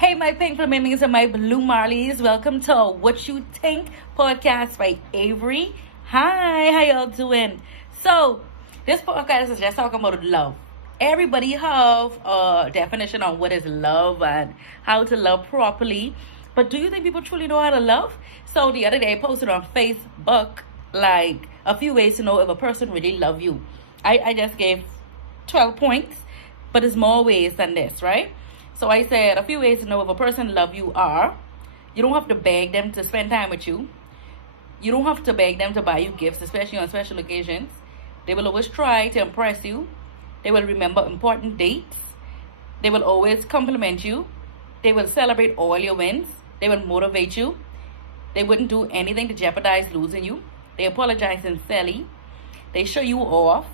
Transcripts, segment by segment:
Hey, my pink flamingos and my blue marlies. Welcome to What You Think podcast by Averee. Hi, how y'all doing? So, this podcast is just talking about love. Everybody have a definition on what is love and how to love properly. But do you think people truly know how to love? So, the other day I posted on Facebook, like, a few ways to know if a person really love you. I just gave 12 points, but there's more ways than this, right? So I said a few ways to know if a person love you are: you don't have to beg them to spend time with you. You don't have to beg them to buy you gifts, especially on special occasions. They will always try to impress you. They will remember important dates. They will always compliment you. They will celebrate all your wins. They will motivate you. They wouldn't do anything to jeopardize losing you. They apologize sincerely. They show you off.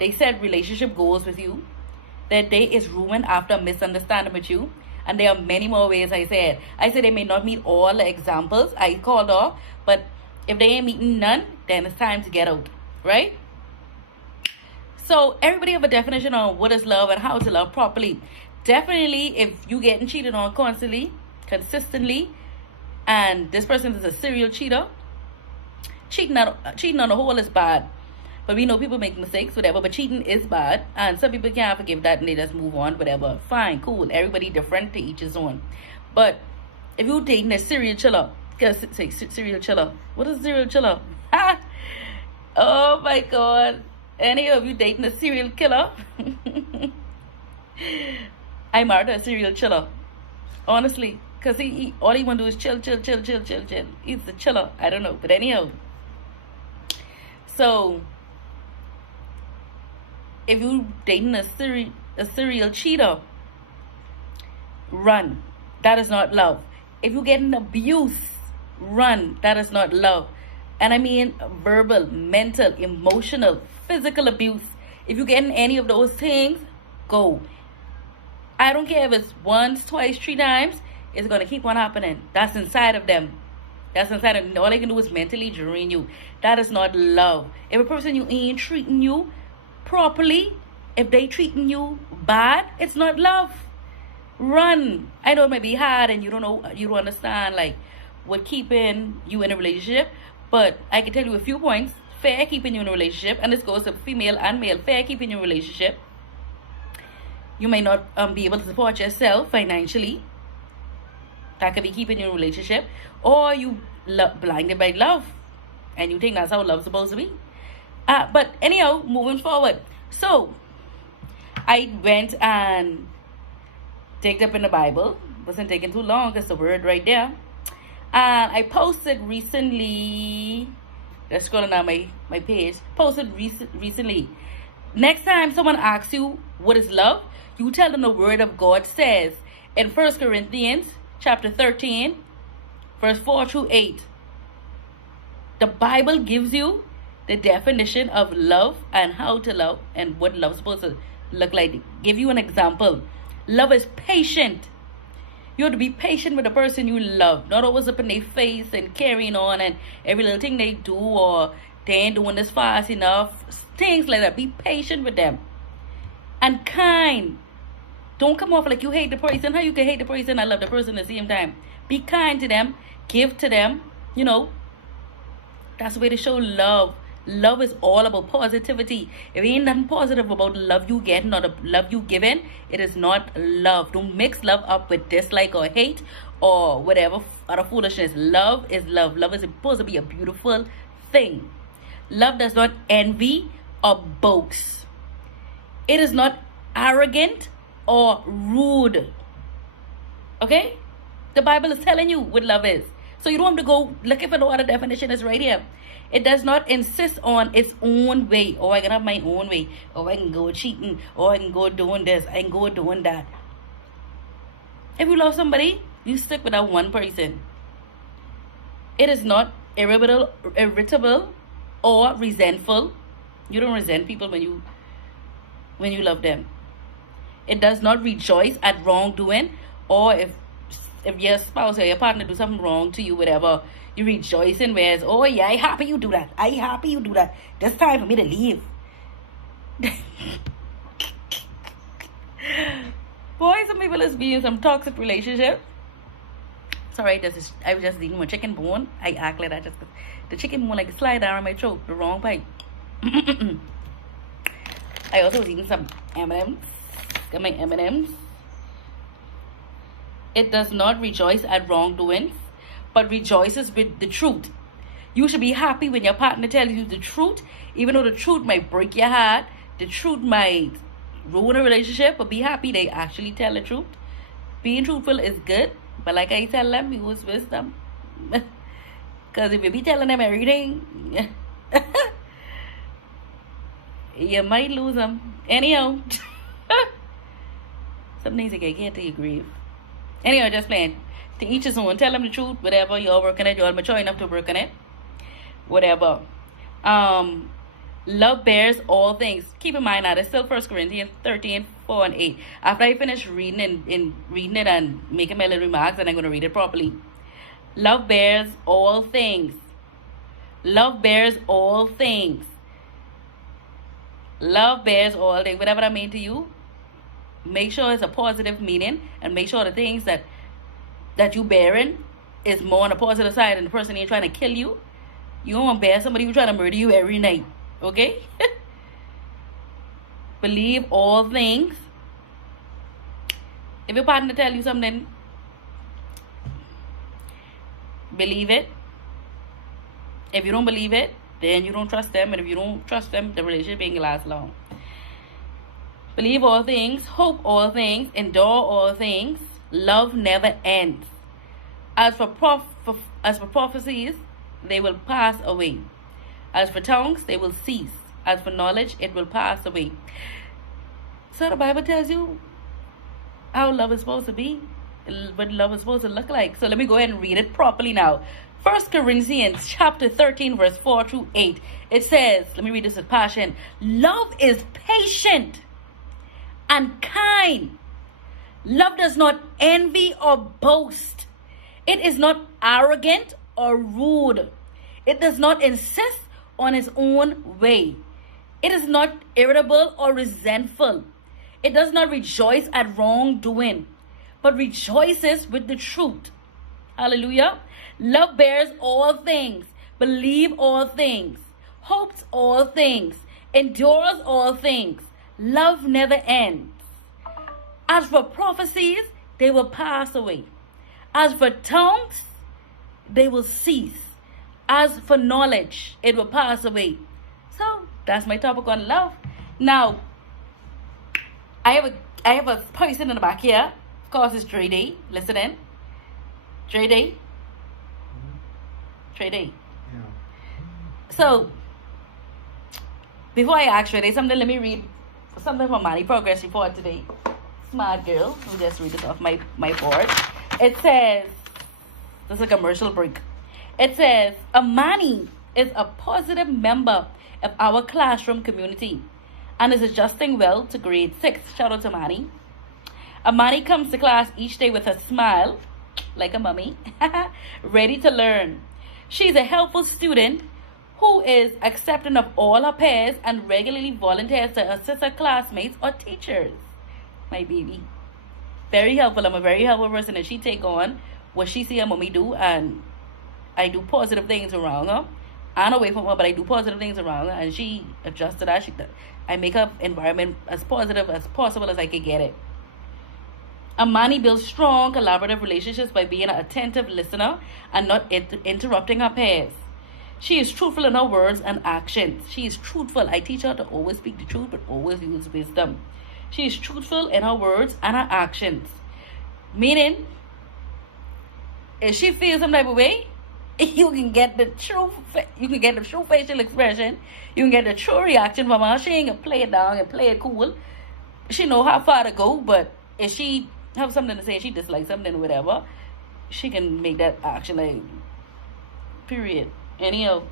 They set relationship goals with you. Their day is ruined after a misunderstanding with you. And there are many more ways. I said they may not meet all the examples I called off, but if they ain't meeting none, then it's time to get out, right? So everybody have a definition on what is love and how to love properly. Definitely, if you getting cheated on constantly, consistently, and this person is a serial cheater, cheating on the whole is bad. But we know people make mistakes, whatever, but cheating is bad. And some people can't forgive that and they just move on, whatever. Fine, cool. Everybody different, to each his own. But if you're dating a serial killer, say serial killer. What is serial killer? Oh my God. Any of you dating a serial killer? I married a serial killer. Honestly. Because he all he want to do is chill. He's the chiller. I don't know. But anyhow. So if you dating a serial cheater, run. That is not love. If you getting abuse, run. That is not love. And I mean verbal, mental, emotional, physical abuse. If you getting any of those things, go. I don't care if it's once, twice, 3 times. It's going to keep on happening. That's inside of them. That's inside of them. All they can do is mentally drain you. That is not love. If a person you ain't treating you properly, if they treating you bad, it's not love. Run. I know it might be hard and you don't understand like what keeping you in a relationship, but I can tell you a few points. Fair keeping you in a relationship, and this goes to female and male. Fair keeping you in a relationship. You may not be able to support yourself financially. That could be keeping you in a relationship. Or you blinded by love and you think that's how love's supposed to be. But anyhow, moving forward. So I went and digged up in the Bible. Wasn't taking too long because the word right there. And I posted recently. Let's scroll down my page. Posted recently. Next time someone asks you what is love, you tell them the word of God says in 1 Corinthians chapter 13, verse 4 through 8. The Bible gives you the definition of love and how to love and what love's supposed to look like. Give you an example. Love is patient. You have to be patient with the person you love. Not always up in their face and carrying on and every little thing they do, or they ain't doing this fast enough. Things like that. Be patient with them. And kind. Don't come off like you hate the person. How you can hate the person and love the person at the same time? Be kind to them. Give to them. You know. That's the way to show love. Love is all about positivity. If ain't nothing positive about the love you getting or the love you giving, it is not love. Don't mix love up with dislike or hate or whatever other foolishness. Love is love. Love is supposed to be a beautiful thing. Love does not envy or boast. It is not arrogant or rude. Okay? The Bible is telling you what love is. So you don't have to go looking for no other definition. It's right here. It does not insist on its own way. Oh, I can have my own way. Oh, I can go cheating. Oh, I can go doing this. I can go doing that. If you love somebody, you stick with that one person. It is not irritable or resentful. You don't resent people when you love them. It does not rejoice at wrongdoing, or if your spouse or your partner do something wrong to you, whatever, you rejoicing, whereas, oh yeah, I happy you do that. I happy you do that. It's time for me to leave. Boys some people is being in some toxic relationship. Sorry, I was just eating my chicken bone. I act like that. Just the chicken bone like slide down my throat, the wrong pipe. I also was eating some M&Ms. Got my M&Ms. It does not rejoice at wrongdoings, but rejoices with the truth. You should be happy when your partner tells you the truth, even though the truth might break your heart. The truth might ruin a relationship, but be happy they actually tell the truth. Being truthful is good, but like I tell them, use wisdom. Because if you be telling them everything, you might lose them. Anyhow, some things you can get to your grief. Anyway, just playing. To each his own. Tell them the truth. Whatever you're working at, you're mature enough to work on it. Whatever. Love bears all things. Keep in mind now, it's still 1 Corinthians 13:4-8. After I finish reading it and making my little remarks, and I'm going to read it properly. Love bears all things. Love bears all things. Love bears all things. Whatever that means to you, make sure it's a positive meaning, and make sure the things that you bearing is more on the positive side, and the person ain't trying to kill you. You don't want to bear somebody who's trying to murder you every night. Okay? Believe all things. If your partner tell you something, believe it. If you don't believe it, then you don't trust them. And if you don't trust them, the relationship ain't gonna last long. Believe all things, hope all things, endure all things. Love never ends. As for prophecies, they will pass away. As for tongues, they will cease. As for knowledge, it will pass away. So the Bible tells you how love is supposed to be, what love is supposed to look like. So let me go ahead and read it properly now. 1 Corinthians chapter 13, verse 4-8. It says, let me read this with passion. Love is patient and kind. Love does not envy or boast. It is not arrogant or rude. It does not insist on its own way. It is not irritable or resentful. It does not rejoice at wrongdoing, but rejoices with the truth. Hallelujah. Love bears all things, believe all things, hopes all things, endures all things. Love never ends. As for prophecies, they will pass away. As for tongues, they will cease. As for knowledge, it will pass away. So that's my topic on love. Now, I have a person in the back here. Of course, it's Dre Day. Listen in. Dre Day. Dre Day. Yeah. So, before I ask Dre Day something, let me read something from Money Progress Report today. Smart girl. Let me just read this off my board. It says, this is a commercial break. It says, Amani is a positive member of our classroom community and is adjusting well to grade 6. Shout out to Amani. Amani comes to class each day with a smile, like a mummy, ready to learn. She's a helpful student who is accepting of all her peers and regularly volunteers to assist her classmates or teachers. My baby. Very helpful. I'm a very helpful person, and she take on what she see her mommy do, and I do positive things around her. I'm away from her, but I do positive things around her, and she adjusts to that. I make her environment as positive as possible as I can get it. Amani builds strong collaborative relationships by being an attentive listener and not interrupting her peers. She is truthful in her words and actions. She is truthful. I teach her to always speak the truth, but always use wisdom. She is truthful in her words and her actions. Meaning, if she feels some type of way, you can get the true facial expression. You can get the true reaction from her. She ain't gonna play it down and play it cool. She know how far to go, but if she have something to say, she dislikes something or whatever, she can make that action like, period. Anyhow.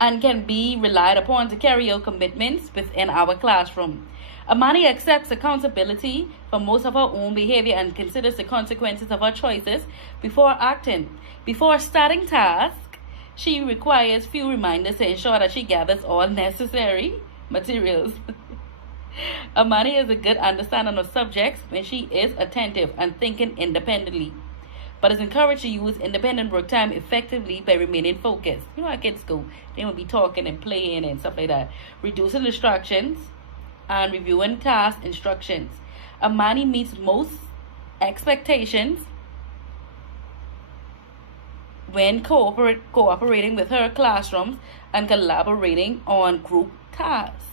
And can be relied upon to carry out commitments within our classroom. Amani accepts accountability for most of her own behavior and considers the consequences of her choices before acting. Before starting tasks, she requires few reminders to ensure that she gathers all necessary materials. Amani has a good understanding of subjects when she is attentive and thinking independently, but is encouraged to use independent work time effectively by remaining focused. You know how kids go, they will be talking and playing and stuff like that. Reducing distractions and reviewing task instructions. Amani meets most expectations when cooperating with her classrooms and collaborating on group tasks.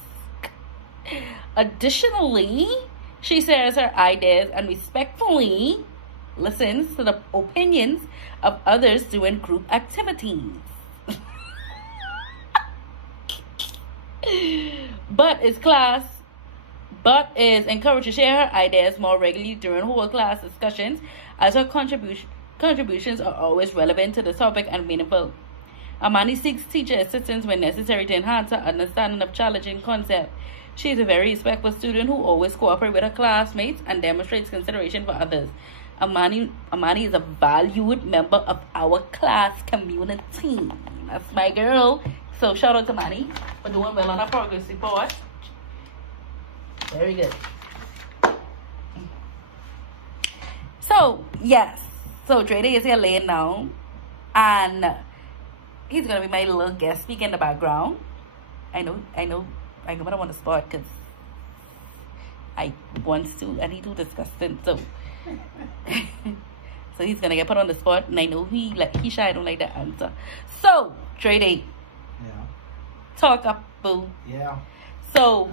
Additionally, she shares her ideas and respectfully listens to the opinions of others during group activities. But is encouraged to share her ideas more regularly during whole class discussions, as her contributions are always relevant to the topic and meaningful. Amani seeks teacher assistance when necessary to enhance her understanding of challenging concepts. She is a very respectful student who always cooperates with her classmates and demonstrates consideration for others. Amani is a valued member of our class community. That's my girl. So shout out to Amani for doing well on her progress report. Very good. So yes, so Dre Day is here laying now, and he's gonna be my little guest speaker in the background. I know what I want to start because I want to, and he's too disgusting. So so he's gonna get put on the spot, and I know he shy. I don't like that answer. So Dre Day, yeah, talk up, boo. Yeah. So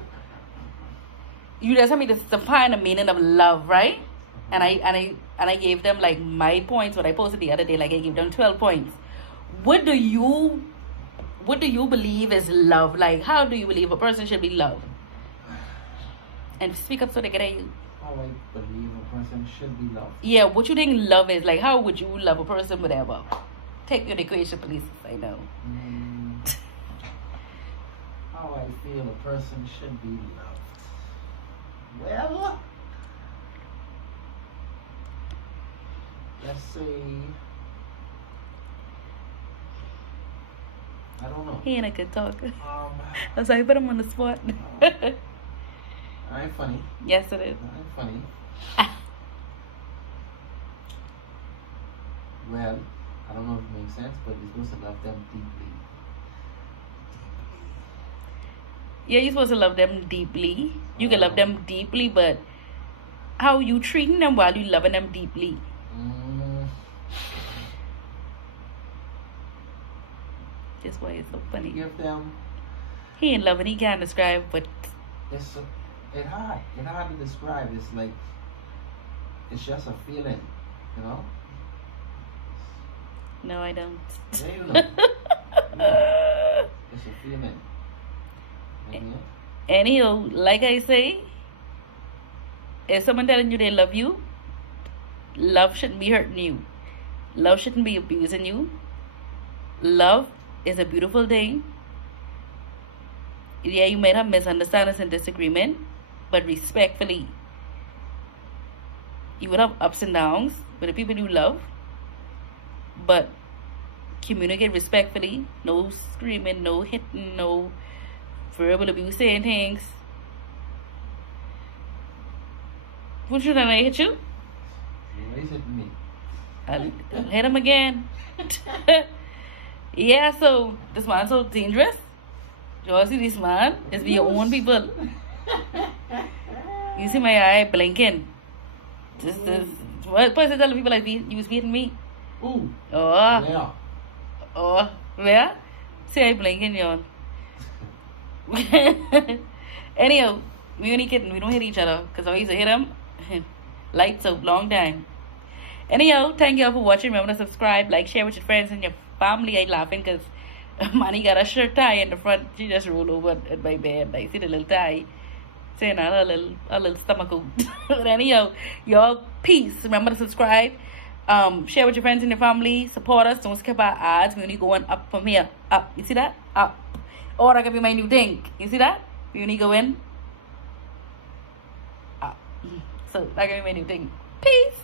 you just told me this define the meaning of love, right? And I gave them like my points, what I posted the other day. Like I gave them 12 points. What do you believe is love? Like, how do you believe a person should be loved? And speak up so they can hear you. How I believe a person should be loved. Yeah, what you think love is? Like, how would you love a person, whatever? Take your equation, please. I know. How I feel a person should be loved. Well, let's say, I don't know. He ain't a good talker. That's why I put him on the spot. I ain't funny. Yes, it is. I ain't funny. Well, I don't know if it makes sense, but you're supposed to love them deeply. Yeah, you're supposed to love them deeply. You can love them deeply, but how you treating them while you loving them deeply? That's why it's so funny. Give them. He ain't loving. He can't describe, but It's hard. It's hard to describe. It's like, it's just a feeling, you know? no, I don't. Yeah, you know. Yeah. It's a feeling. Anyhow, like I say, if someone telling you they love you, love shouldn't be hurting you. Love shouldn't be abusing you. Love is a beautiful thing. Yeah, you might have misunderstandings and disagreement, but respectfully, you would have ups and downs with the people you love, but communicate respectfully. No screaming, no hitting, no verbal abuse, saying things. What should I hit you? Why is it me? I'll hit him again. Yeah, so this man's so dangerous. You see this man? It's be your own people. You see my eye blinking. What person telling people like you was beating me? Ooh. Oh. Yeah. Oh. Where? See I blinking, yawn. Anyhow, we only kidding. We don't hit each other because I used to hit him. Lights out, long time. Anyhow, thank y'all for watching. Remember to subscribe, like, share with your friends and your family. I laughing because Manny got a shirt tie in the front. She just rolled over at my bed. I see the little tie. Saying a little stomach. But anyhow, y'all, peace. Remember to subscribe. Share with your friends and your family. Support us. Don't skip our ads. We're only going up from here. Up. You see that? Up. Or that could be my new thing. You see that? We only go in. Up. So that could be my new thing. Peace.